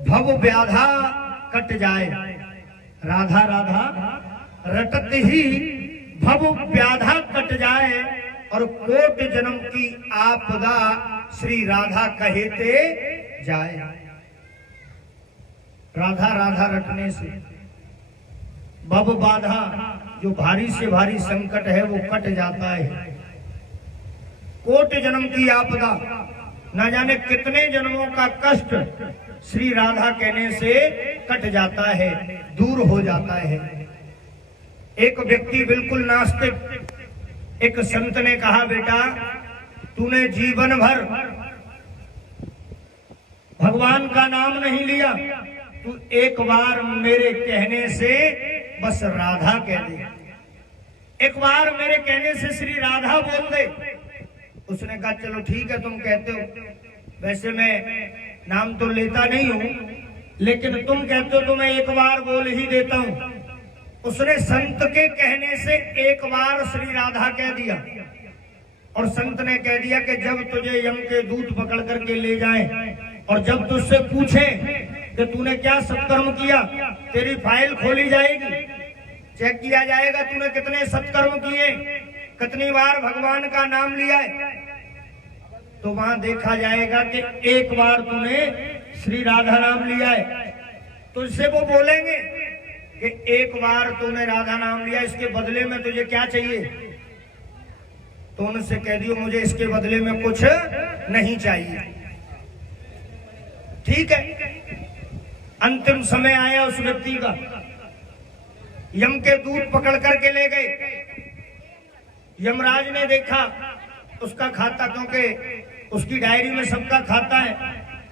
भव व्याधा कट जाए। राधा राधा रटत ही भव व्याधा कट जाए, और कोट जन्म की आपदा श्री राधा कहते जाए। राधा राधा रटने से भव बाधा, जो भारी से भारी संकट है वो कट जाता है। कोट जन्म की आपदा, न जाने कितने जन्मों का कष्ट श्री राधा कहने से कट जाता है, दूर हो जाता है। एक व्यक्ति बिल्कुल नास्तिक, एक संत ने कहा, बेटा तूने जीवन भर भगवान का नाम नहीं लिया, तू एक बार मेरे कहने से बस राधा कह दे, एक बार मेरे कहने से श्री राधा बोल दे। उसने कहा चलो ठीक है, तुम कहते हो, वैसे मैं नाम तो लेता नहीं हूं, लेकिन तुम कहते हो तो मैं एक बार बोल ही देता हूं। उसने संत के कहने से एक बार श्री राधा कह दिया, और संत ने कह दिया कि जब तुझे यम के दूत पकड़ करके ले जाएं और जब तुझसे पूछे कि तूने क्या सत्कर्म किया, तेरी फाइल खोली जाएगी, चेक किया जाएगा तूने कितने सत्कर्म किए, कितनी बार भगवान का नाम लिया है, तो वहां देखा जाएगा कि एक बार तूने श्री राधा नाम लिया है। तुझसे वो बोलेंगे कि एक बार तूने राधा नाम लिया, इसके बदले में तुझे क्या चाहिए, तो उनसे कह दियो मुझे इसके बदले में कुछ नहीं चाहिए। ठीक है, अंतिम समय आया उस व्यक्ति का, यम के दूत पकड़ करके ले गए। यमराज ने देखा उसका खाता, क्योंकि उसकी डायरी में सबका खाता है,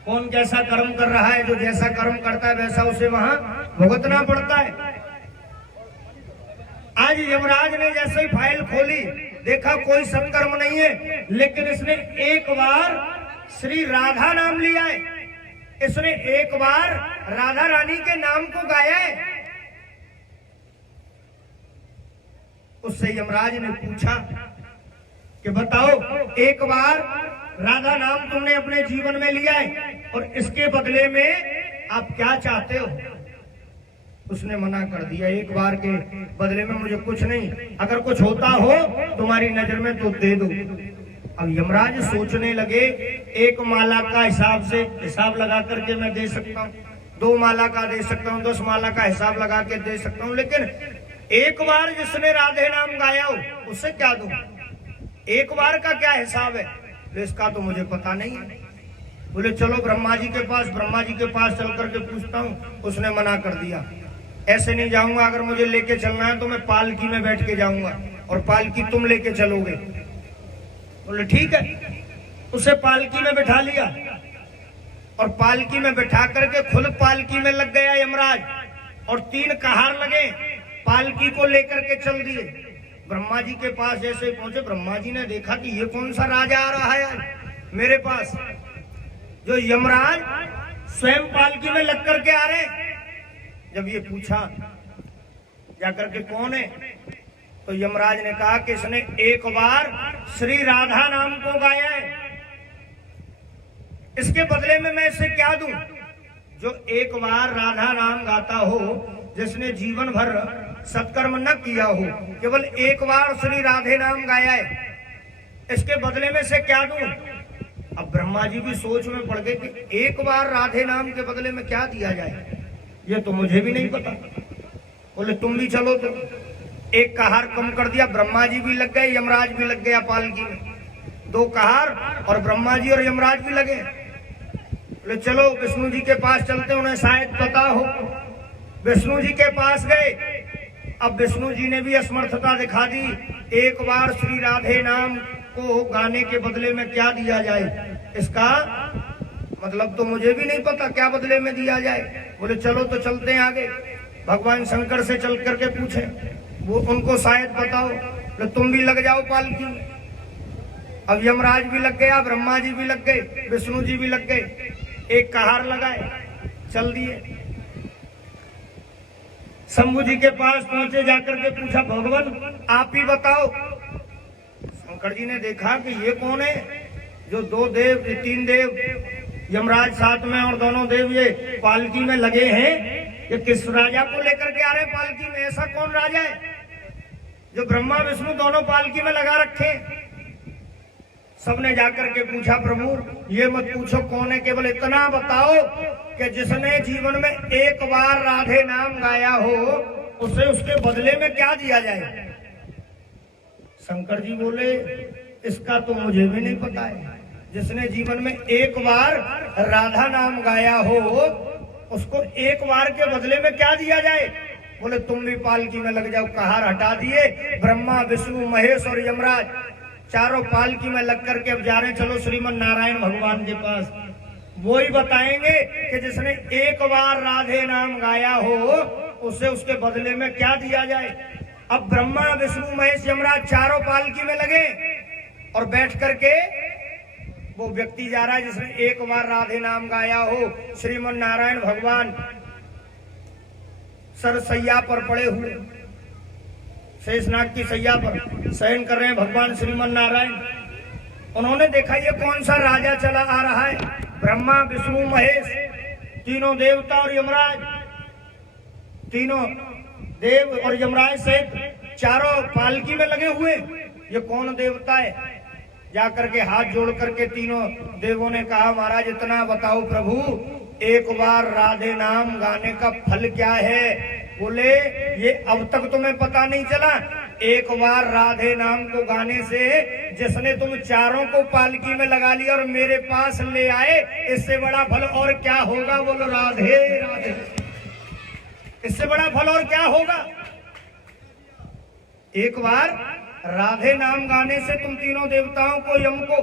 कौन कैसा कर्म कर रहा है, जो जैसा कर्म करता है वैसा उसे वहां भुगतना पड़ता है। आज यमराज ने जैसे ही फाइल खोली, देखा कोई सत्कर्म नहीं है, लेकिन इसने एक बार श्री राधा नाम लिया है, इसने एक बार राधा रानी के नाम को गाया है। उससे यमराज ने पूछा कि बताओ, एक बार राधा नाम तुमने अपने जीवन में लिया है और इसके बदले में आप क्या चाहते हो। उसने मना कर दिया, एक बार के बदले में मुझे कुछ नहीं, अगर कुछ होता हो तुम्हारी नजर में तो दे दो। अब यमराज सोचने लगे, एक माला का हिसाब लगा करके मैं दे सकता हूँ, 2 माला का दे सकता हूँ, 10 माला का हिसाब लगा के दे सकता हूँ, लेकिन एक बार जिसने राधे नाम गाया हो उससे क्या दूं, एक बार का क्या हिसाब है, इसका तो मुझे पता नहीं है। बोले चलो ब्रह्मा जी के पास चल करके पूछता हूँ। उसने मना कर दिया, ऐसे नहीं जाऊंगा, अगर मुझे लेके चलना है तो मैं पालकी में बैठ के जाऊंगा और पालकी तुम लेके चलोगे। बोले ठीक है, उसे पालकी में बैठा लिया और पालकी में बैठा करके खुद पालकी में लग गया यमराज, और 3 कहार लगे, पालकी को लेकर के चल दिए। ब्रह्मा जी के पास जैसे पहुंचे, ब्रह्मा जी ने देखा कि ये कौन सा राजा आ रहा है आज मेरे पास, जो यमराज स्वयं पालकी में लग करके आ रहे। जब ये पूछा जाकर के कौन है, तो यमराज ने कहा कि इसने एक बार श्री राधा नाम को गाया है, इसके बदले में मैं इसे क्या दूं। जो एक बार राधा नाम गाता हो, जिसने जीवन भर सत्कर्म न किया हो, केवल एक बार श्री राधे नाम गाया है, इसके बदले में से क्या दूं। अब ब्रह्मा जी भी सोच में पड़ गए कि एक बार राधे नाम के बदले में क्या दिया जाए, ये तो मुझे भी नहीं पता। बोले तुम भी चलो। तो एक कहार कम कर दिया, ब्रह्मा जी भी लग गए, यमराज भी लग गया पालकी में, 2 कहार और ब्रह्मा जी और यमराज भी लगे। बोले चलो विष्णु जी के पास चलते, उन्हें शायद पता हो। विष्णु जी के पास गए। अब विष्णु जी ने भी असमर्थता दिखा दी, एक बार श्री राधे नाम को गाने के बदले में क्या दिया जाए, इसका मतलब तो मुझे भी नहीं पता क्या बदले में दिया जाए। बोले चलो तो चलते हैं आगे, भगवान शंकर से चल करके पूछे, वो उनको शायद बताओ। तो तुम भी लग जाओ पालकी में। अब यमराज भी लग गया, ब्रह्मा जी भी लग गए, विष्णु जी भी लग गए, एक कहार लगाए, चल दिए। शंभु जी के पास पहुंचे, जाकर के पूछा भगवान आप ही बताओ। शंकर जी ने देखा कि ये कौन है, जो 2 देव 3 देव यमराज साथ में और दोनों देव ये पालकी में लगे हैं। ये किस राजा को लेकर के आ रहे हैं पालकी में? ऐसा कौन राजा है जो ब्रह्मा विष्णु दोनों पालकी में लगा रखे? सबने जाकर के पूछा, प्रभु ये मत पूछो कौन है, केवल इतना बताओ कि जिसने जीवन में एक बार राधे नाम गाया हो उसे उसके बदले में क्या दिया जाए? शंकर जी बोले, इसका तो मुझे भी नहीं पता है। जिसने जीवन में एक बार राधा नाम गाया हो उसको एक बार के बदले में क्या दिया जाए? बोले तुम भी पालकी में लग जाओ। कहार हटा दिए, ब्रह्मा विष्णु महेश और यमराज चारों पालकी में लग करके अब जा रहे हैं, चलो श्रीमन नारायण भगवान के पास। वो ही बताएंगे कि जिसने एक बार राधे नाम गाया हो उसे उसके बदले में क्या दिया जाए। अब ब्रह्मा विष्णु महेश यमराज चारों पालकी में लगे और बैठ करके वो व्यक्ति जा रहा है जिसने एक बार राधे नाम गाया हो। श्रीमन नारायण भगवान सरसैया पर पड़े हुए, शेषनाग की सैया पर शयन कर रहे हैं भगवान श्रीमन नारायण। उन्होंने देखा ये कौन सा राजा चला आ रहा है। ब्रह्मा विष्णु महेश तीनों देवता और यमराज, तीनों देव और यमराज सहित चारों पालकी में लगे हुए। ये कौन देवता है? जाकर के हाथ जोड़ करके तीनों देवों ने कहा, महाराज इतना बताओ प्रभु, एक बार राधे नाम गाने का फल क्या है? बोले ये अब तक तुम्हें पता नहीं चला। एक बार राधे नाम को गाने से जिसने तुम चारों को पालकी में लगा लिया और मेरे पास ले आए, इससे बड़ा फल और क्या होगा? बोलो राधे राधे। इससे बड़ा फल और क्या होगा? एक बार राधे नाम गाने से तुम तीनों देवताओं को, यम को,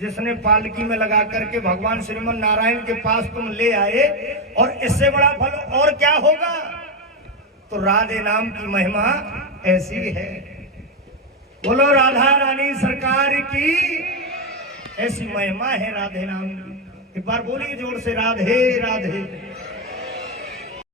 जिसने पालकी में लगा करके भगवान श्रीमन नारायण के पास तुम ले आए, और इससे बड़ा फल और क्या होगा? तो राधे नाम की महिमा ऐसी है। बोलो राधा रानी सरकार की, ऐसी महिमा है राधे नाम की। एक बार बोलिए जोर से, राधे राधे।